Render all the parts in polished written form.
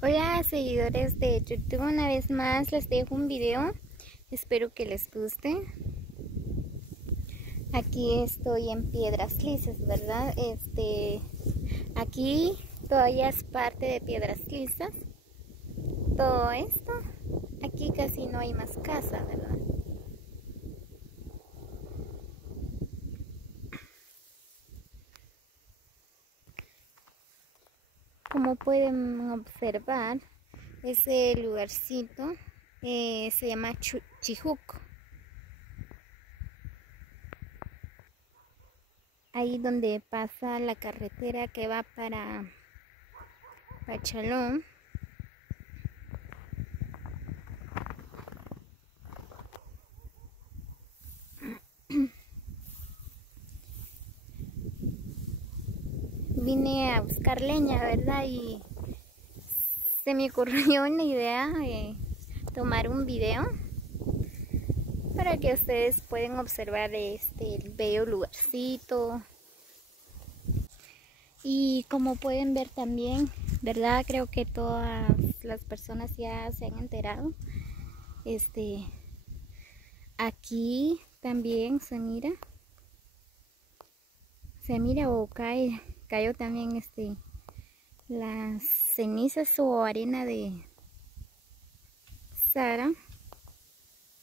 Hola seguidores de YouTube, una vez más les dejo un video, espero que les guste. Aquí estoy en Piedras Lisas, ¿verdad? Aquí todavía es parte de Piedras Lisas. Todo esto, aquí casi no hay más casa, ¿verdad? Como pueden observar, ese lugarcito se llama Chijuco. Ahí donde pasa la carretera que va para Pachalón. Vine a buscar leña, ¿verdad? Y se me ocurrió una idea de tomar un video para que ustedes puedan observar el bello lugarcito. Y como pueden ver también, ¿verdad? Creo que todas las personas ya se han enterado. Aquí también se mira o cayó también las cenizas o arena de Sara.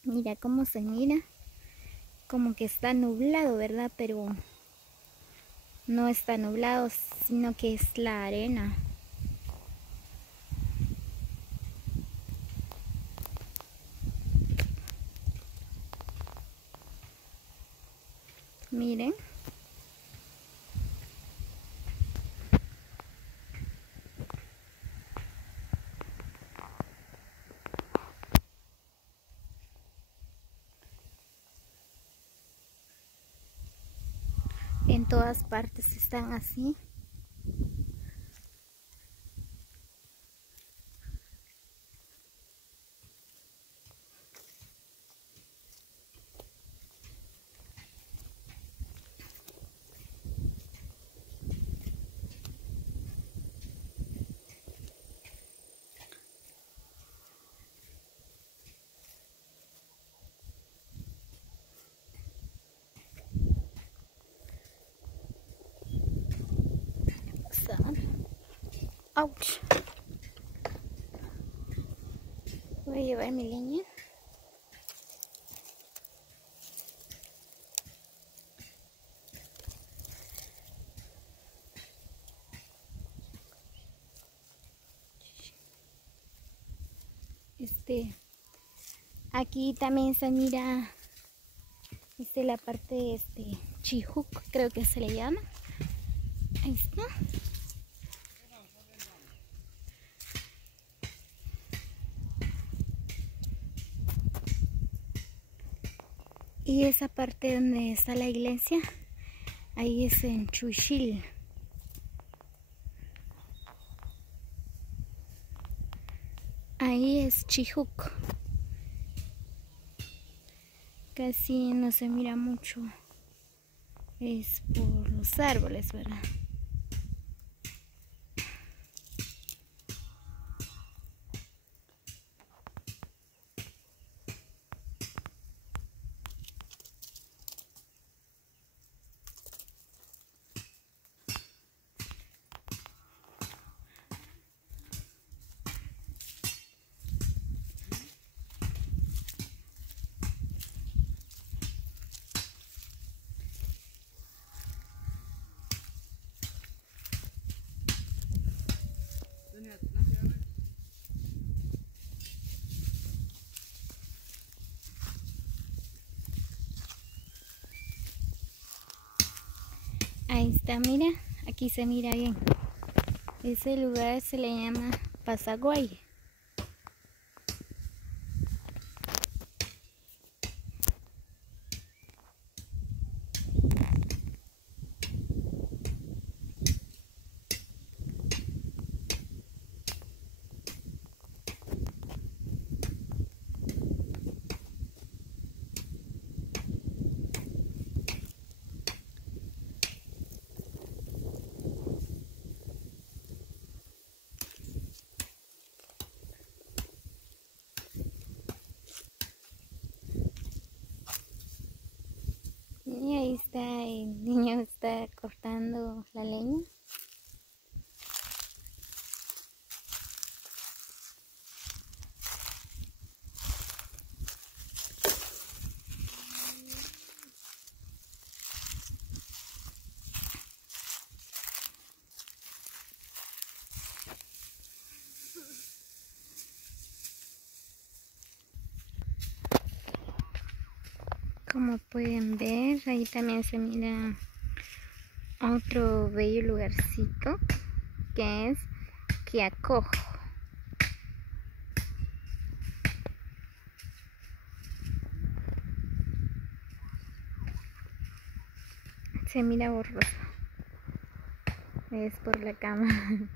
Mira cómo se mira, como que está nublado, ¿verdad? Pero no está nublado, sino que es la arena. Miren. En todas partes están así. Ouch. Voy a llevar mi leña. Aquí también se mira la parte de Chijuc, creo que se le llama. Ahí está. Y esa parte donde está la iglesia, ahí es en Chuchil. Ahí es Chijuc. Casi no se mira mucho. Es por los árboles, ¿verdad? Ahí está, mira, aquí se mira bien. Ese lugar se le llama Pasaguay. Como pueden ver, ahí también se mira otro bello lugarcito que es Quiacojo. Se mira borroso, es por la cama.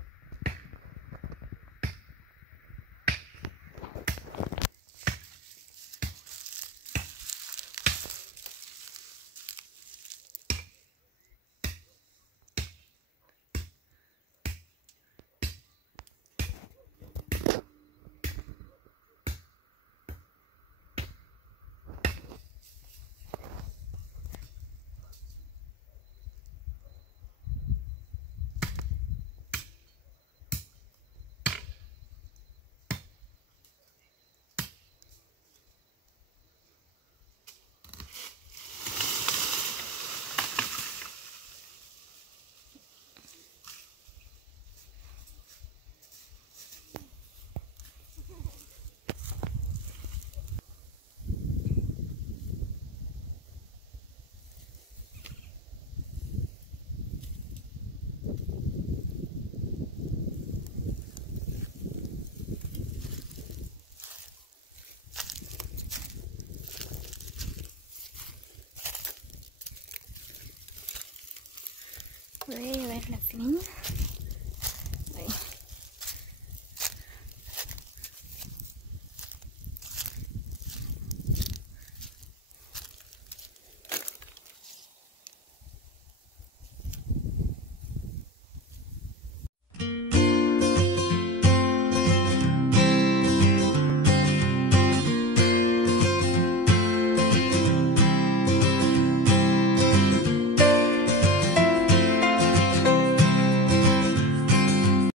Voy a llevar las niñas.